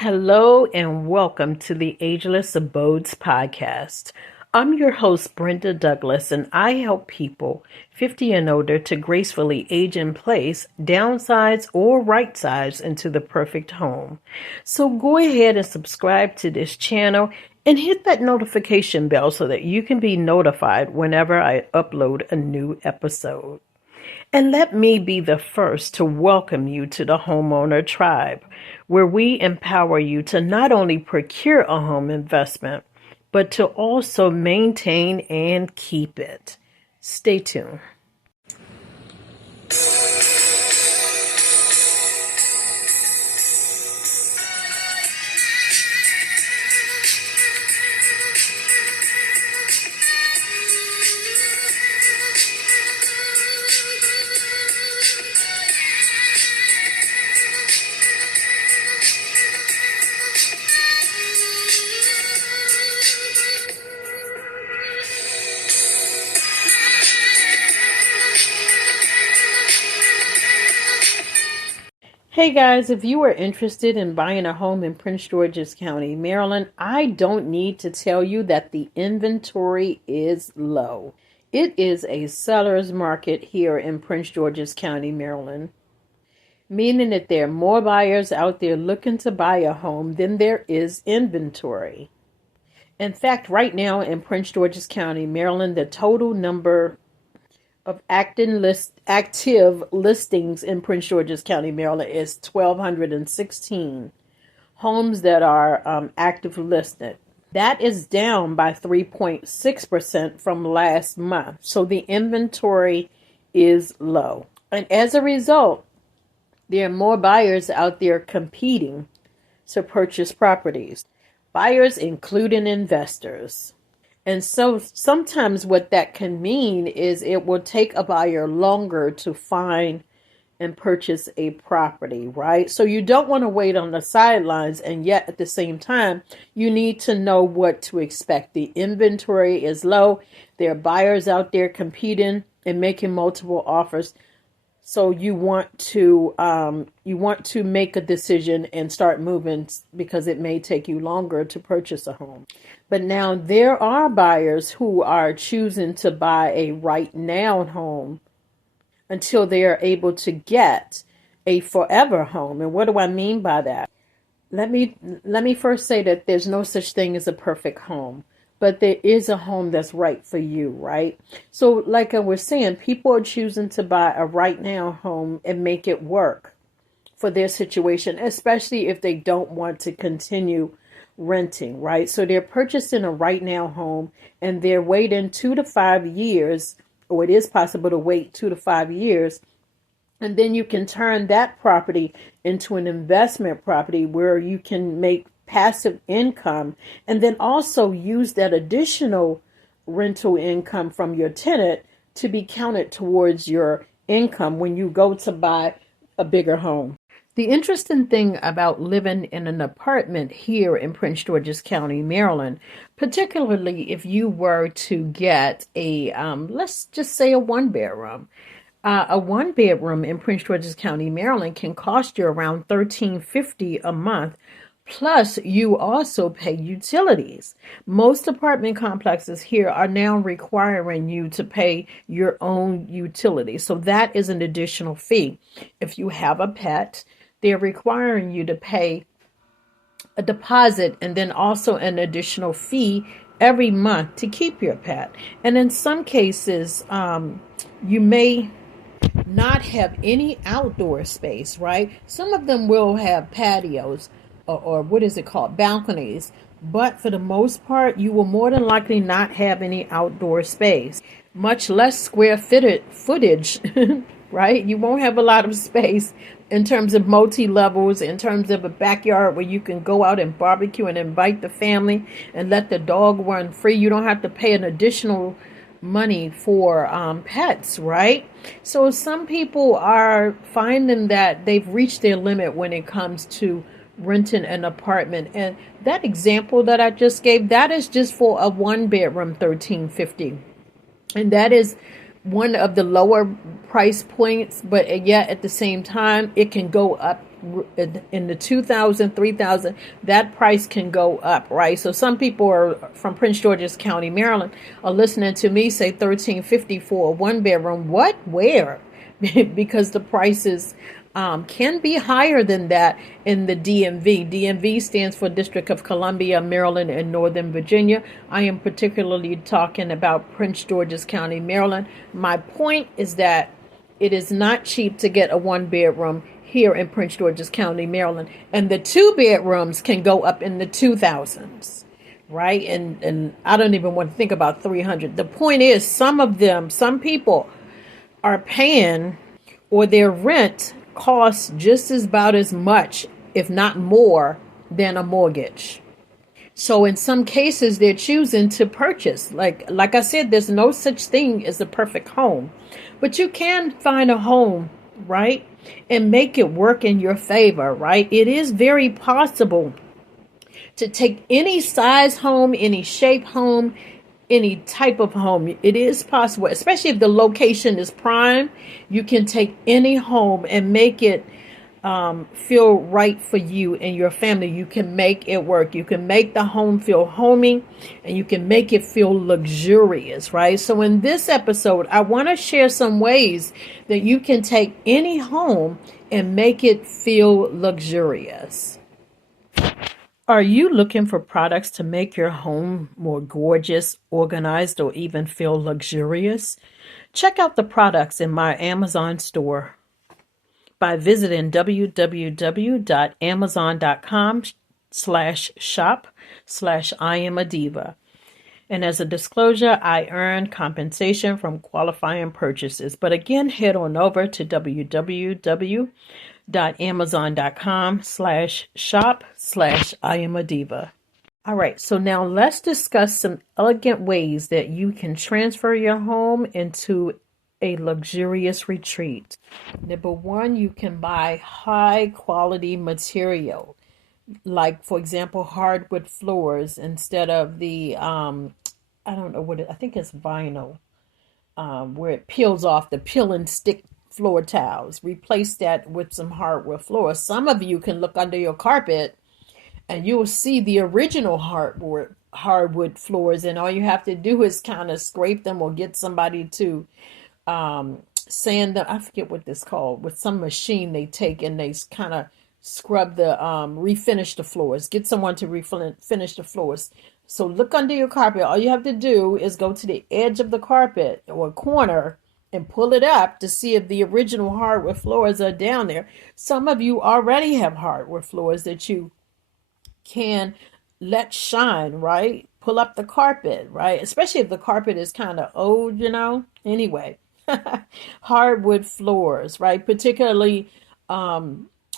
Hello and welcome to the Ageless Abodes podcast. I'm your host, Brenda Douglas, and I help people 50 and older to gracefully age in place, downsize, or right size into the perfect home. So go ahead and subscribe to this channel and hit that notification bell so that you can be notified whenever I upload a new episode. And let me be the first to welcome you to the homeowner tribe, where we empower you to not only procure a home investment, but to also maintain and keep it. Stay tuned. Hey guys, if you are interested in buying a home in Prince George's County, Maryland, I don't need to tell you that the inventory is low. It is a seller's market here in Prince George's County, Maryland, meaning that there are more buyers out there looking to buy a home than there is inventory. In fact, right now in Prince George's County, Maryland, the total number of active listings in Prince George's County, Maryland is 1,216 homes that are active listed. That is down by 3.6% from last month. So the inventory is low. And as a result, there are more buyers out there competing to purchase properties. Buyers including investors. And so sometimes what that can mean is it will take a buyer longer to find and purchase a property, right? So you don't want to wait on the sidelines, and yet at the same time, you need to know what to expect. The inventory is low. There are buyers out there competing and making multiple offers. So you want to make a decision and start moving because it may take you longer to purchase a home. But now there are buyers who are choosing to buy a right now home until they are able to get a forever home. And what do I mean by that? Let me first say that there's no such thing as a perfect home. But there is a home that's right for you, right? So like I was saying, people are choosing to buy a right now home and make it work for their situation, especially if they don't want to continue renting, right? So they're purchasing a right now home and they're waiting 2 to 5 years, or it is possible to wait 2 to 5 years. And then you can turn that property into an investment property where you can make passive income, and then also use that additional rental income from your tenant to be counted towards your income when you go to buy a bigger home. The interesting thing about living in an apartment here in Prince George's County, Maryland, particularly if you were to get a, let's just say a one bedroom. A one bedroom in Prince George's County, Maryland can cost you around $13.50 a month. Plus, you also pay utilities. Most apartment complexes here are now requiring you to pay your own utilities. So that is an additional fee. If you have a pet, they're requiring you to pay a deposit and then also an additional fee every month to keep your pet. And in some cases, you may not have any outdoor space, right? Some of them will have patios. Or what is it called? Balconies. But for the most part, you will more than likely not have any outdoor space, much less square footage, right? You won't have a lot of space in terms of multi-levels, in terms of a backyard where you can go out and barbecue and invite the family and let the dog run free. You don't have to pay an additional money for pets, right? So some people are finding that they've reached their limit when it comes to renting an apartment. And that example that I just gave, that is just for a one bedroom, $13.50. And that is one of the lower price points, but yet at the same time, it can go up in the 2,000, 3,000, that price can go up, right? So some people are from Prince George's County, Maryland, are listening to me say $1,350 for a one bedroom. What? Where? Because the prices can be higher than that in the DMV. DMV stands for District of Columbia, Maryland, and Northern Virginia. I am particularly talking about Prince George's County, Maryland. My point is that it is not cheap to get a one bedroom here in Prince George's County, Maryland. And the two bedrooms can go up in the 2,000s, right? And I don't even want to think about 300. The point is, some people are paying, or their rent costs just about as much, if not more, than a mortgage. So in some cases, they're choosing to purchase. Like I said, there's no such thing as a perfect home, but you can find a home, right, and make it work in your favor, right? It is very possible to take any size home, any shape home, any type of home. It is possible, especially if the location is prime. You can take any home and make it feel right for you and your family. You can make it work. You can make the home feel homey, and you can make it feel luxurious, right? So in this episode, I want to share some ways that you can take any home and make it feel luxurious. Are you looking for products to make your home more gorgeous, organized, or even feel luxurious? Check out the products in my Amazon store by visiting www.amazon.com/shop/I am a diva. And as a disclosure, I earn compensation from qualifying purchases. But again, head on over to www.amazon.com/shop/I am a diva. All right, so now let's discuss some elegant ways that you can transfer your home into a luxurious retreat. Number one, you can buy high quality material, like, for example, hardwood floors instead of the, I don't know what I think it's vinyl, where it peels off, the peel and stick floor tiles. Replace that with some hardwood floors. Some of you can look under your carpet and you will see the original hardwood floors, and all you have to do is kind of scrape them or get somebody to sand them. I forget what this called. With some machine they take and they kind of scrub the refinish the floors. Get someone to refinish the floors. So look under your carpet. All you have to do is go to the edge of the carpet or corner and pull it up to see if the original hardwood floors are down there. Some of you already have hardwood floors that you can let shine, right? Pull up the carpet, right? Especially if the carpet is kind of old, Anyway, hardwood floors, right? Particularly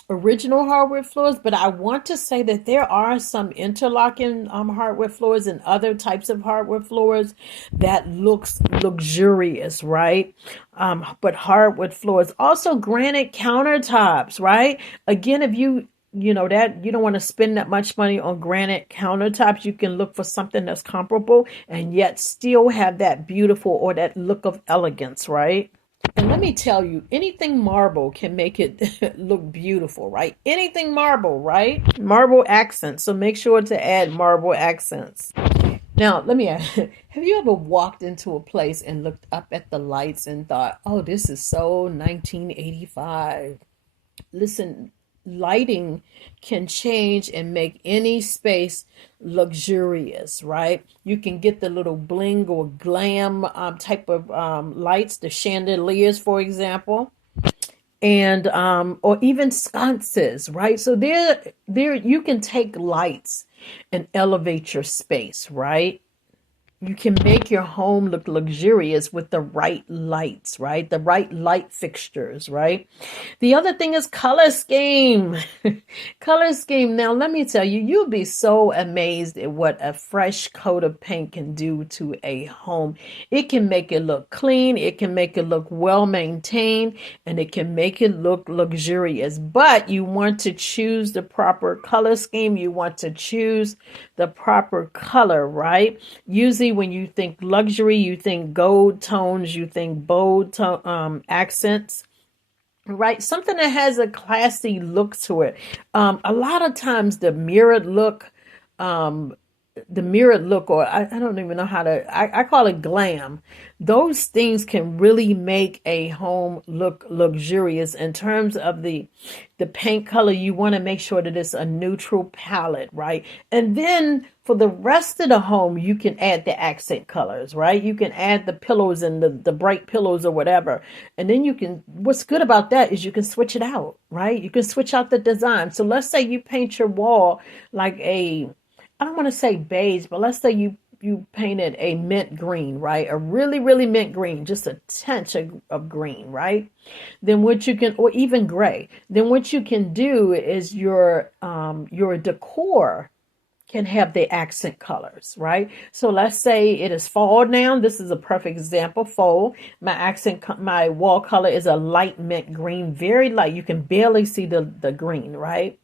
original hardwood floors. But I want to say that there are some interlocking hardwood floors and other types of hardwood floors that looks luxurious, right? But hardwood floors, also granite countertops, right? Again, if you that you don't want to spend that much money on granite countertops, you can look for something that's comparable and yet still have that beautiful or that look of elegance, right? And let me tell you, anything marble can make it look beautiful, right? Anything marble, right? Marble accents. So make sure to add marble accents. Now, let me ask, have you ever walked into a place and looked up at the lights and thought, oh, this is so 1985? Listen, lighting can change and make any space luxurious, right? You can get the little bling or glam type of lights, the chandeliers, for example, and or even sconces, right? So there you can take lights and elevate your space, right? You can make your home look luxurious with the right lights, right? The right light fixtures, right? The other thing is color scheme. Color scheme. Now, let me tell you, you'll be so amazed at what a fresh coat of paint can do to a home. It can make it look clean. It can make it look well maintained, and it can make it look luxurious. But you want to choose the proper color scheme. You want to choose the proper color, right? Usually when you think luxury, you think gold tones, you think bold accents. right? Something that has a classy look to it. A lot of times um, the mirrored look, or I don't even know how to, I call it glam. Those things can really make a home look luxurious in terms of the paint color. You want to make sure that it's a neutral palette, right? And then for the rest of the home, you can add the accent colors, right? You can add the pillows and the bright pillows or whatever. And then what's good about that is you can switch it out, right? You can switch out the design. So let's say you paint your wall like I don't want to say beige, but let's say you painted a mint green, right? A really, really mint green, just a tinge of green, right? Then what you can, or even gray, then what you can do is your decor can have the accent colors, right? So let's say it is fall now. This is a perfect example. Fall. My wall color is a light mint green, very light. You can barely see the green, right?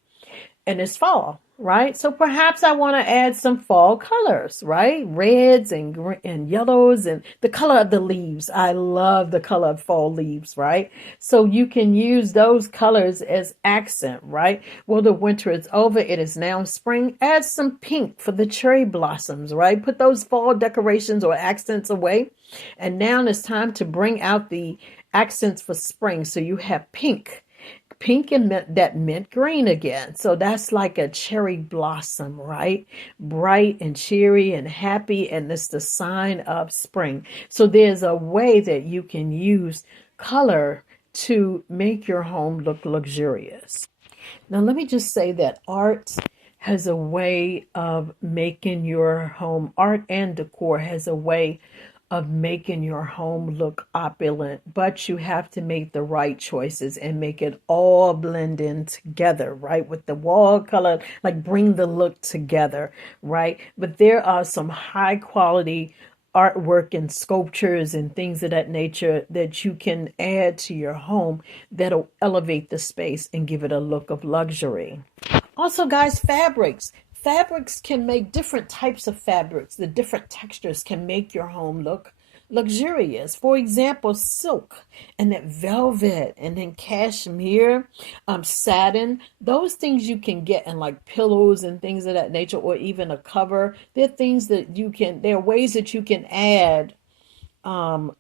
And it's fall, right? So perhaps I want to add some fall colors, right? Reds and yellows and the color of the leaves. I love the color of fall leaves, right? So you can use those colors as accent, right? Well, the winter is over. It is now spring. Add some pink for the cherry blossoms, right? Put those fall decorations or accents away. And now it's time to bring out the accents for spring. So you have pink and that mint green again. So that's like a cherry blossom, right? Bright and cheery and happy. And it's the sign of spring. So there's a way that you can use color to make your home look luxurious. Now, let me just say that art has a way of making your home, art and decor has a way of making your home look opulent, but you have to make the right choices and make it all blend in together, right? With the wall color, like bring the look together, right? But there are some high quality artwork and sculptures and things of that nature that you can add to your home that'll elevate the space and give it a look of luxury. Also, guys, fabrics. Fabrics can make different types of fabrics. The different textures can make your home look luxurious. For example, silk and that velvet and then cashmere, satin. Those things you can get in like pillows and things of that nature, or even a cover. They're things that there are ways that you can add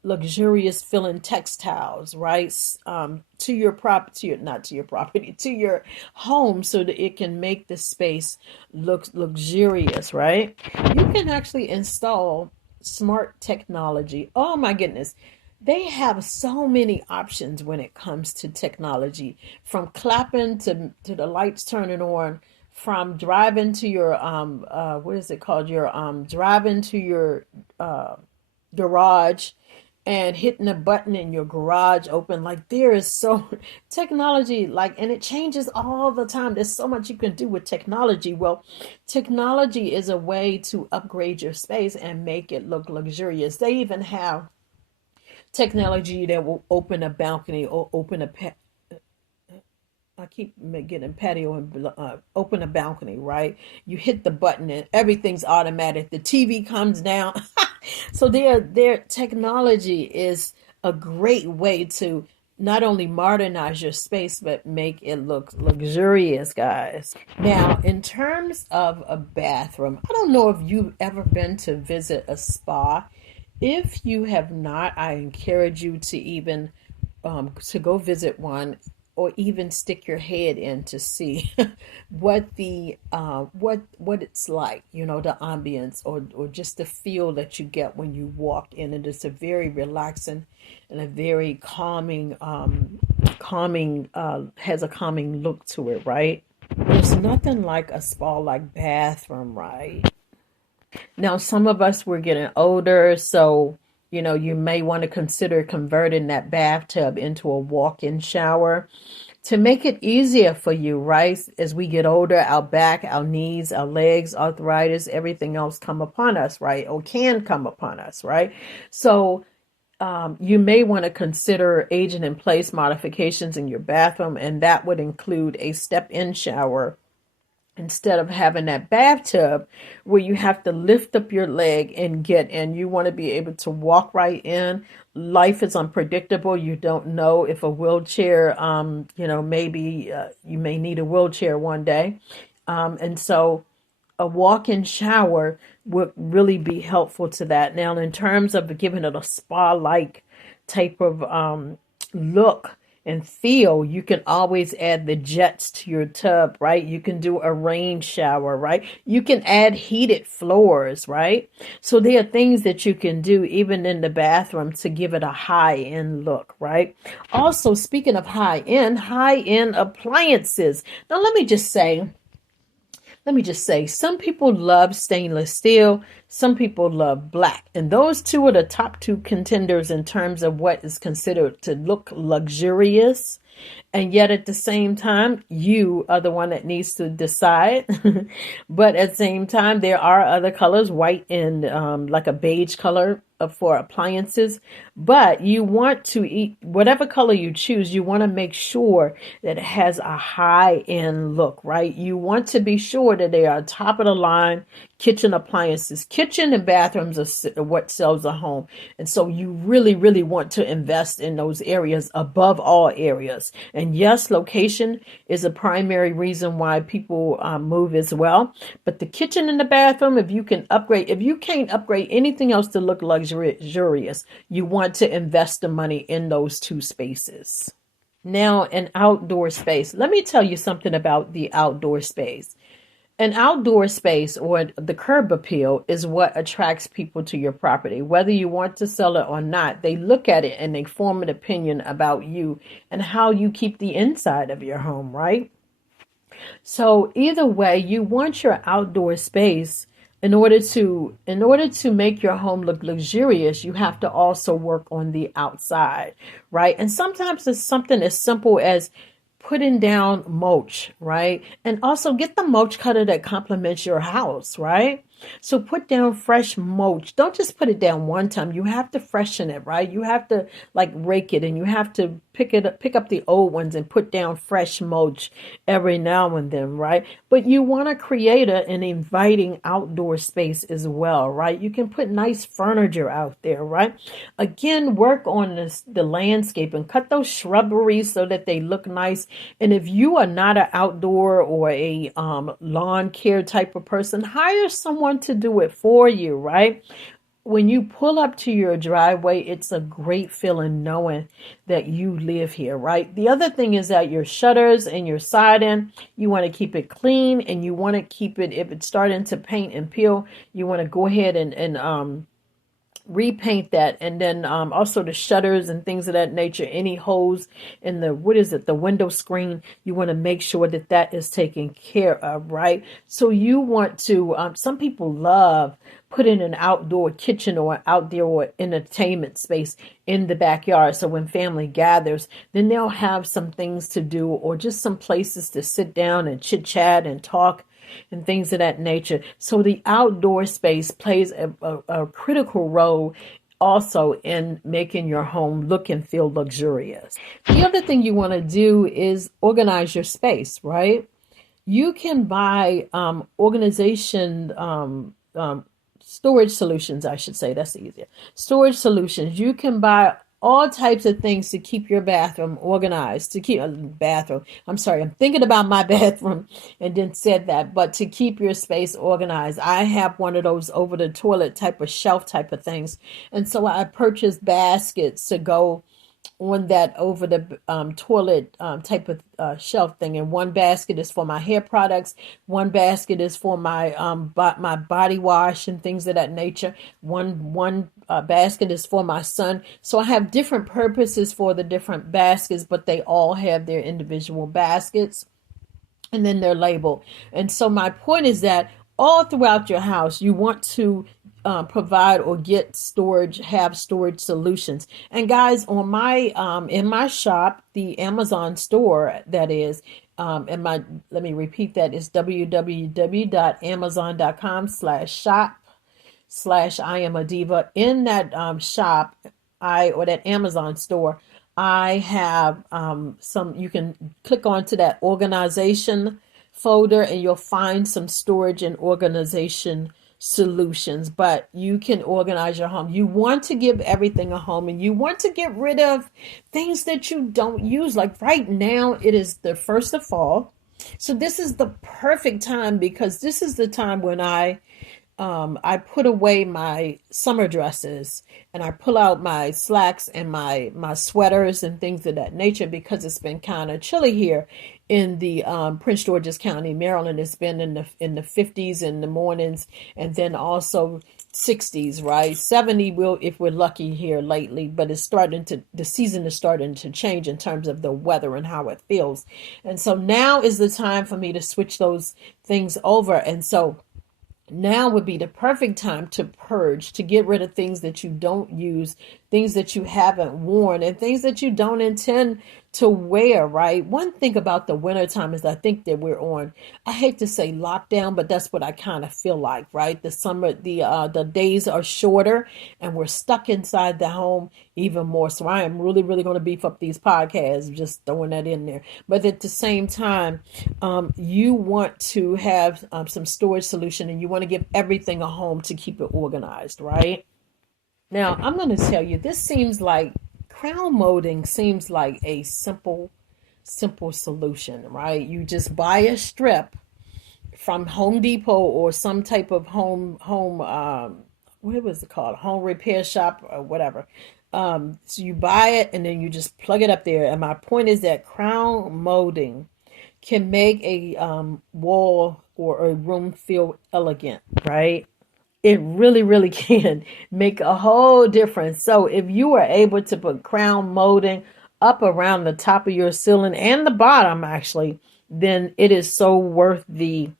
luxurious feeling textiles, right? To your property, not to your property, to your home, so that it can make the space look luxurious, right? You can actually install smart technology. Oh my goodness. They have so many options when it comes to technology, from clapping to the lights turning on, from driving to your what is it called? Your driving to your garage and hitting a button in your garage open. Like there is so technology, like, and it changes all the time. There's so much you can do with technology. Well, technology is a way to upgrade your space and make it look luxurious. They even have technology that will open a balcony or I keep getting patio and open a balcony, right? You hit the button and everything's automatic. The TV comes down. So their technology is a great way to not only modernize your space, but make it look luxurious, guys. Now, in terms of a bathroom, I don't know if you've ever been to visit a spa. If you have not, I encourage you to even to go visit one, or even stick your head in to see what it's like, the ambience, or just the feel that you get when you walk in. And it's a very relaxing and a very calming has a calming look to it, right? There's nothing like a spa like bathroom, right? Now, some of us, we're getting older, so you may want to consider converting that bathtub into a walk-in shower to make it easier for you, right? As we get older, our back, our knees, our legs, arthritis, everything else come upon us, right? Or can come upon us, right? So you may want to consider aging in place modifications in your bathroom, and that would include a step-in shower instead of having that bathtub where you have to lift up your leg and get in. You want to be able to walk right in. Life is unpredictable. You don't know if a wheelchair, maybe you may need a wheelchair one day. And so a walk-in shower would really be helpful to that. Now, in terms of giving it a spa-like type of look and feel, you can always add the jets to your tub, right? You can do a rain shower, right? You can add heated floors, right? So there are things that you can do even in the bathroom to give it a high-end look, right? Also, speaking of high-end appliances. Now, let me just say, some people love stainless steel, some people love black. And those two are the top two contenders in terms of what is considered to look luxurious. And yet at the same time, you are the one that needs to decide. But at the same time, there are other colors, white and like a beige color for appliances. But you want to eat whatever color you choose. You want to make sure that it has a high-end look, right? You want to be sure that they are top of the line kitchen appliances. Kitchen and bathrooms are what sells a home. And so you really, really want to invest in those areas above all areas. And yes, location is a primary reason why people move as well. But the kitchen and the bathroom, if you can't upgrade anything else to look luxurious, you want to invest the money in those two spaces. Now, an outdoor space. Let me tell you something about the outdoor space. An outdoor space, or the curb appeal, is what attracts people to your property. Whether you want to sell it or not, they look at it and they form an opinion about you and how you keep the inside of your home, right? So either way, you want your outdoor space. In order to make your home look luxurious, you have to also work on the outside, right? And sometimes it's something as simple as putting down mulch, right? And also get the mulch cutter that complements your house, right? So put down fresh mulch. Don't just put it down one time. You have to freshen it, right? You have to like rake it, and you have to pick up the old ones and put down fresh mulch every now and then, right? But you want to create an inviting outdoor space as well, right? You can put nice furniture out there, right? Again, work on the landscape and cut those shrubberies so that they look nice. And if you are not an outdoor or a lawn care type of person, hire someone to do it for you, right? When you pull up to your driveway, it's a great feeling knowing that you live here, right? The other thing is that your shutters and your siding, you want to keep it clean, and you want to keep it, if it's starting to paint and peel, you want to go ahead and repaint that. And then also the shutters and things of that nature, any holes in the window screen, you want to make sure that that is taken care of, right? So you want to some people love putting an outdoor kitchen or outdoor entertainment space in the backyard. So when family gathers, then they'll have some things to do, or just some places to sit down and chit chat and talk and things of that nature. So the outdoor space plays a critical role also in making your home look and feel luxurious. The other thing you want to do is organize your space, right? You can buy storage solutions, I should say. That's easier. Storage solutions. You can buy all types of things to keep your bathroom organized, to keep I'm sorry, I'm thinking about my bathroom and then said that, but to keep your space organized. I have one of those over the toilet type of shelf type of things. And so I purchased baskets to go on that over the toilet type of shelf thing. And one basket is for my hair products. One basket is for my my body wash and things of that nature. One basket is for my son. So I have different purposes for the different baskets, but they all have their individual baskets, and then they're labeled. And so my point is that all throughout your house, you want to provide or have storage solutions. And guys, on my in my shop, the Amazon store, that is, let me repeat that, is www.amazon.com/shop/I am a diva. In that shop, or that Amazon store, I have some, you can click onto that organization folder and you'll find some storage and organization solutions, but you can organize your home. You want to give everything a home, and you want to get rid of things that you don't use. Like right now, it is the first of fall. So this is the perfect time, because this is the time when I put away my summer dresses, and I pull out my slacks and my sweaters and things of that nature, because it's been kind of chilly here in the Prince George's County, Maryland. It's been in the 50s in the mornings, and then also 60s, right? 70 will, if we're lucky here lately, but the season is starting to change in terms of the weather and how it feels. And so now is the time for me to switch those things over. And so now would be the perfect time to purge, to get rid of things that you don't use, things that you haven't worn, and things that you don't intend to wear, right? One thing about the wintertime is I think that we're on, I hate to say lockdown, but that's what I kind of feel like, right? The summer, the days are shorter, and we're stuck inside the home even more. So I am really, really going to beef up these podcasts, just throwing that in there. But at the same time, you want to have some storage solution, and you want to give everything a home to keep it organized, right? Now, I'm going to tell you, this seems like crown molding seems like a simple solution, right? You just buy a strip from Home Depot or some type of home what was it called? Home repair shop or whatever. So you buy it and then you just plug it up there. And my point is that crown molding can make a wall or a room feel elegant, right? It really, really can make a whole difference. So if you are able to put crown molding up around the top of your ceiling and the bottom, actually, then it is so worth the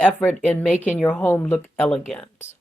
effort in making your home look elegant.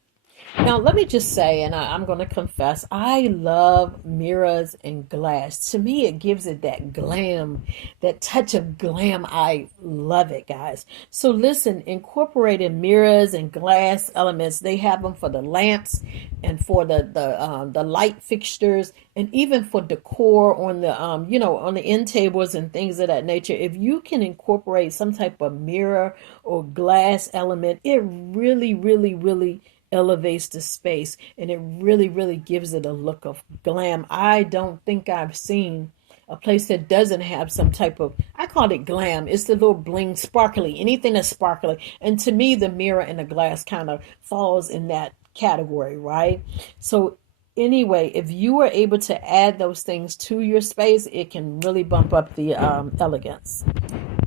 Now, let me just say, and I'm going to confess, I love mirrors and glass. To me, it gives it that glam, that touch of glam. I love it, guys. So listen, incorporating mirrors and glass elements, they have them for the lamps and for the light fixtures, and even for decor on the on the end tables and things of that nature. If you can incorporate some type of mirror or glass element, it really, really, really elevates the space, and it really, really gives it a look of glam. I don't think I've seen a place that doesn't have some type of, I call it glam. It's the little bling, sparkly, anything that's sparkly. And to me, the mirror and the glass kind of falls in that category, right? So anyway, if you are able to add those things to your space, it can really bump up the elegance.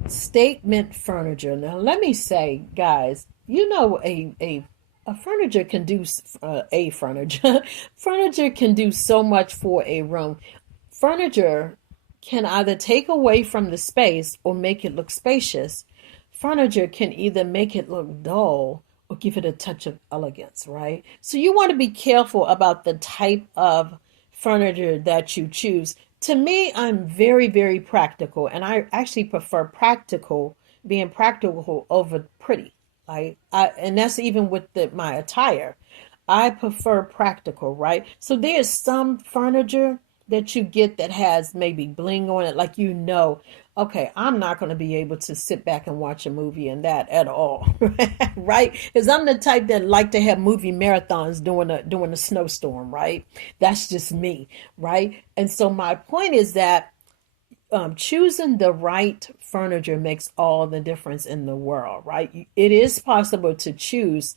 Statement furniture. Now, let me say, guys, a furniture can do furniture can do so much for a room. Furniture can either take away from the space or make it look spacious. Furniture can either make it look dull or give it a touch of elegance, right? So you want to be careful about the type of furniture that you choose. To me, I'm very, very practical, and I actually prefer being practical over pretty. And that's even with my attire. I prefer practical, right? So there's some furniture that you get that has maybe bling on it, like okay, I'm not going to be able to sit back and watch a movie in that at all, right? Because I'm the type that like to have movie marathons during a snowstorm, right? That's just me, right? And so my point is that choosing the right furniture makes all the difference in the world, right? It is possible to choose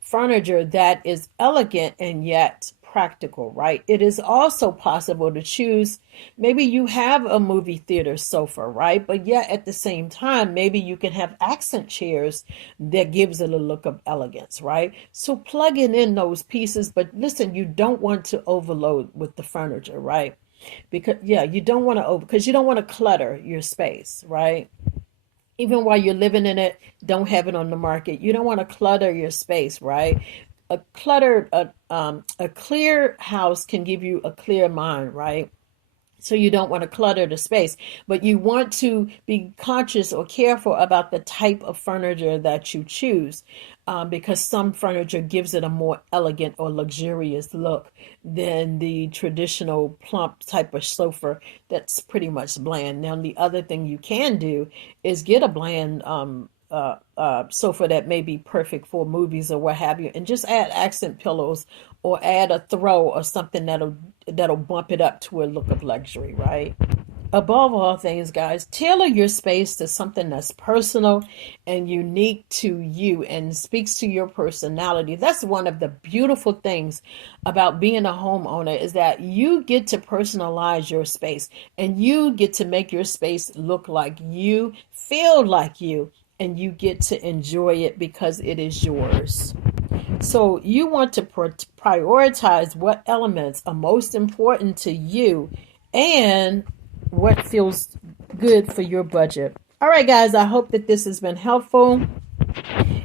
furniture that is elegant and yet practical, right? It is also possible to choose, maybe you have a movie theater sofa, right? But yet at the same time, maybe you can have accent chairs that gives it a look of elegance, right? So plugging in those pieces, but listen, you don't want to overload with the furniture, right? Because you don't want to because you don't want to clutter your space, right? Even while you're living in it, don't have it on the market. You don't want to clutter your space, right? A clear house can give you a clear mind, right? So you don't want to clutter the space, but you want to be conscious or careful about the type of furniture that you choose, because some furniture gives it a more elegant or luxurious look than the traditional plump type of sofa that's pretty much bland. Now, the other thing you can do is get a bland sofa that may be perfect for movies or what have you, and just add accent pillows or add a throw or something that'll bump it up to a look of luxury, right? Above all things, guys, tailor your space to something that's personal and unique to you and speaks to your personality. That's one of the beautiful things about being a homeowner, is that you get to personalize your space and you get to make your space look like you, feel like you, and you get to enjoy it because it is yours. So you want to prioritize what elements are most important to you and what feels good for your budget. All right, guys, I hope that this has been helpful.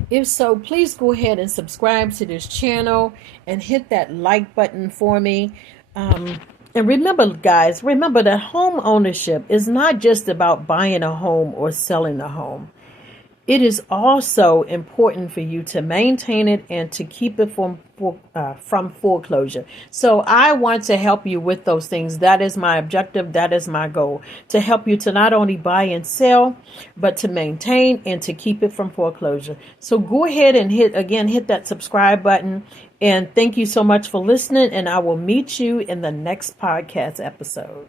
If so, please go ahead and subscribe to this channel and hit that like button for me. And remember, guys, remember that home ownership is not just about buying a home or selling a home. It is also important for you to maintain it and to keep it from foreclosure. So I want to help you with those things. That is my objective. That is my goal, to help you to not only buy and sell, but to maintain and to keep it from foreclosure. So go ahead and hit that subscribe button. And thank you so much for listening. And I will meet you in the next podcast episode.